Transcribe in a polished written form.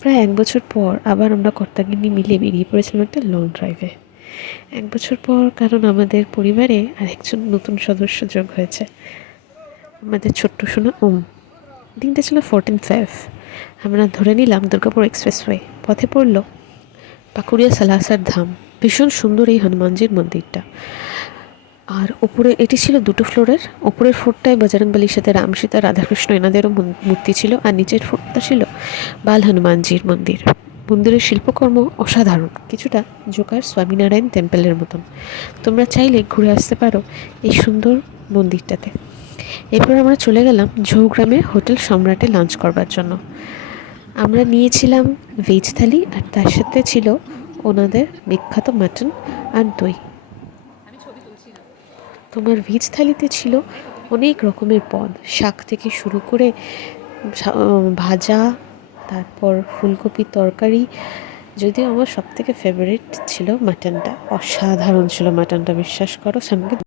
প্রায় 1 বছর পর আবার আমরা কর্তাগিন্নি মিলে বেরিয়ে পড়েছিলাম একটা লং ড্রাইভে। 1 বছর পর, কারণ আমাদের পরিবারে আরেকজন নতুন সদস্য যোগ হয়েছে, আমাদের ছোট্ট সোনা ওম। দিনটা ছিল 14 ফেব। আমরা ধরে নিলাম দুর্গাপুর এক্সপ্রেসওয়ে। পথে পড়ল পাকুড়িয়া সালাসার ধাম। ভীষণ সুন্দর এই হনুমানজির মন্দিরটা। আর ওপরে এটি ছিল 2 ফ্লোরের। ওপরের ফ্লোরটায় বজরংবলীর সাথে রাম, সীতা, রাধাকৃষ্ণ এনাদেরও মূর্তি ছিল, আর নিচের ফ্লোরটা ছিল বাল হনুমানজির মন্দির। মন্দিরের শিল্পকর্ম অসাধারণ, কিছুটা জোকার স্বামীনারায়ণ টেম্পলের মতন। তোমরা চাইলে ঘুরে আসতে পারো এই সুন্দর মন্দিরটাতে। এরপর আমরা চলে গেলাম ঝৌগ্রামে হোটেল সম্রাটে লাঞ্চ করবার জন্য। আমরা নিয়েছিলাম ভেজ থালি, আর তার সাথে ছিল ওনাদের বিখ্যাত মাটন আর দই। তোমার ভেজ থালিতে ছিল অনেক রকমের পদ, শাক থেকে শুরু করে ভাজা, তারপর ফুলকপির তরকারি। যদিও আমার সবথেকে ফেভারিট ছিল মাটনটা, অসাধারণ ছিল মাটনটা, বিশ্বাস করো। সঙ্গে